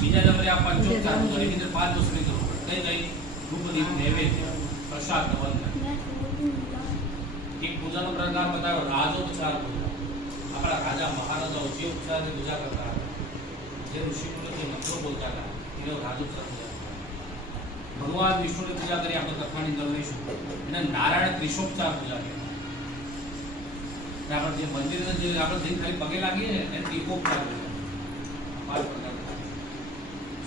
બીજા નંબરે આ પંચોપચાર પૂજા, એની અંદર 5 વસ્તુની જરૂર પડે. કઈ ધૂપ દીપ નૈવેદ્ય પ્રસાદ વંદન. એક પૂજાનો પ્રકાર બતાવ્યો રાજોપચાર પૂજા. આપણા રાજા મહારાજાઓ જે ઉપચારની પૂજા કરતા હતા, જે ઋષિમુનિઓ જે મંત્રો બોલતા હતા, એનો રાજોપચાર પૂજા. ભગવાન વિષ્ણુની પૂજા કરી આપણે કથાની અંદર લઈશું, એને નારાયણ ત્રિશોપચાર પૂજા કહેવાય. આપણે જે મંદિર જે આપણે જે ખાલી પગે લાગીએ ને એને દીપોપચાર પૂજા. 5 પ્રકાર: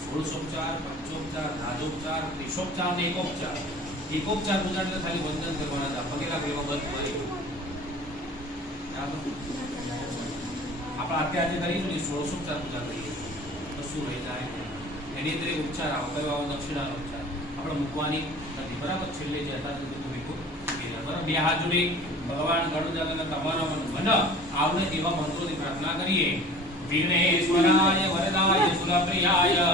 ષોડશોપચાર, પંચોપચાર, રાજોપચાર, ત્રિશોપચાર અને એકોપચાર. એકોપચાર પૂજા એટલે ખાલી વંદન કરવાના હતા, પગે લાગે એમાં બંધ કરી. આપણે અત્યારે કરીએ ષોડશોપચાર પૂજા કરીએ તો શું રહી જાય? એની અંદર એક ઉપચાર આવે, કયો આવે? દક્ષિણાનો ઉપચાર. આપણે મૂકવાની નથી, બરાબર? છેલ્લે જે હતા બરાબર. 2 હાથ જોડી ભગવાન ગણુદાનના તમારા મન આવને એવા મંત્રોની પ્રાર્થના કરીએ. વિઘ્નેશ્વરાય વરદાય સુરપ્રિયાય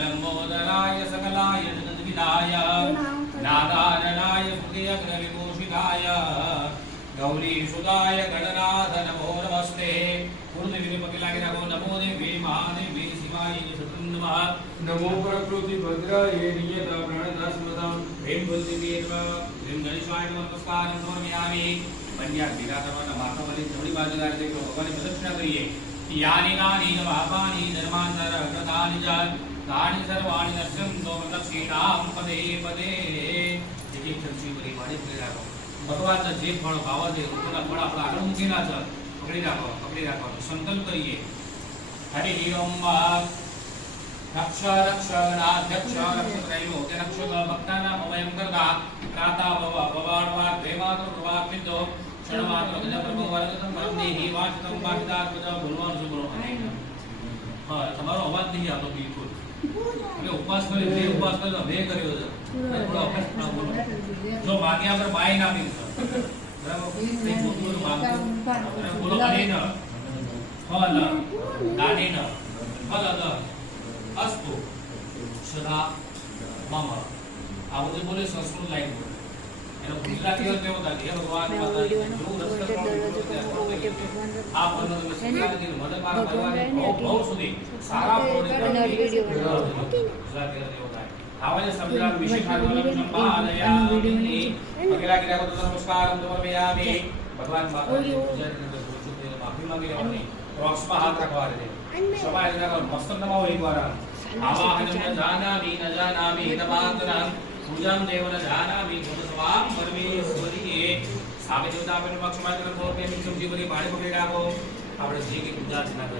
લંબોદરાય સકલાય જગદ્વિદાય નારાયણાય હૃદયગ્ન વિભૂષિતાય ગૌરી સુદાય ગણનાથ નમો નમસ્તે. ગુરુદેવને પગે લાગી રાખો. નમો દેવી મહાદેવી શિવાય નમઃ. નમો પ્રકૃતિ ભદ્રાય નિયત પ્રાણદાસ મતમ ભીમ બુદ્ધિદેવ ભીમ ગણેશાય નમસ્કાર સમર્પયામિ. બંને ભેગા કરવાના, માથા પર જમણી બાજુ રાખી દેજો. ભગવાનની પ્રદક્ષિણા કરીએ. યાની નાની નવાપાની ધર્માંતર પ્રદાની જન તાની સર્વાણી દર્શનતો પ્રદક્ષિણામ પદે પદે. એક ચમચી ભરી પાણી પકડી રાખો. ભગવાનના જે ફળ ભાવ છે તેના ફળ આપણે આગળ મૂકેલા છે, પકડી રાખો. સંકલ્પ કરીએ. હરિ ઓમ રક્ષ રક્ષ ગણાધ્યક્ષ રક્ષ ત્રૈલો તે રક્ષક ભક્તાનામ અભયં કરતા રાતા ભવાણવાર પ્રેમાત્ર પ્રવાપિતો ક્ષણમાત્ર ગજપ્રભુ વરદતમ પરમદેહી વાચતમ પાઠિદાર બધા બોલવાનું છે. બોલો. હા, તમારો અવાજ નહીં આવતો બિલકુલ. એટલે ઉપવાસ કર્યો, જે ઉપવાસ કર્યો બે કર્યો છે. થોડો અભ્યાસ ના બોલો. જો માગ્યા આપણે બાય ના પીવું બરાબર. બોલો. અનેન ફલ દાનેન ફલદ અસ્તુ સદા મમ. આ બધું બોલે સંસ્કૃત લાઈન બોલે. એનો ગુજરાતી અર્થ એવો થાય, હે ભગવાન માતાજી જો રસ્તે આ પનો તમે સ્વીકારી મને મારા પરિવારને બહુ સુધી સારા ફળોને ગુજરાતી અર્થ એવો થાય. આવાને સમજાવ વિશે ખાવાનું સંપાદયામિ. પગલા કે રાખો તો નમસ્કાર સમર્પયામિ. ભગવાન માતાજી પૂજા કરીને માફી માંગી લેવાની. ક્રોક્સમાં હાથ રાખવા દે. સમાજ રાખો. મસ્તક નમાવો એકવાર. આવાહનમ ન જાનામિ ન જાનામિ તપાતરં પૂજામ દેવ ન જાનામિ ભગવાન પરમેશ્વરીએ. સામે દેવતા આપણે પક્ષમાં કરો તો બે મિનિટ સુધી પાણી પકડી રાખો. આપણે જે કે પૂજા અર્ચના કરી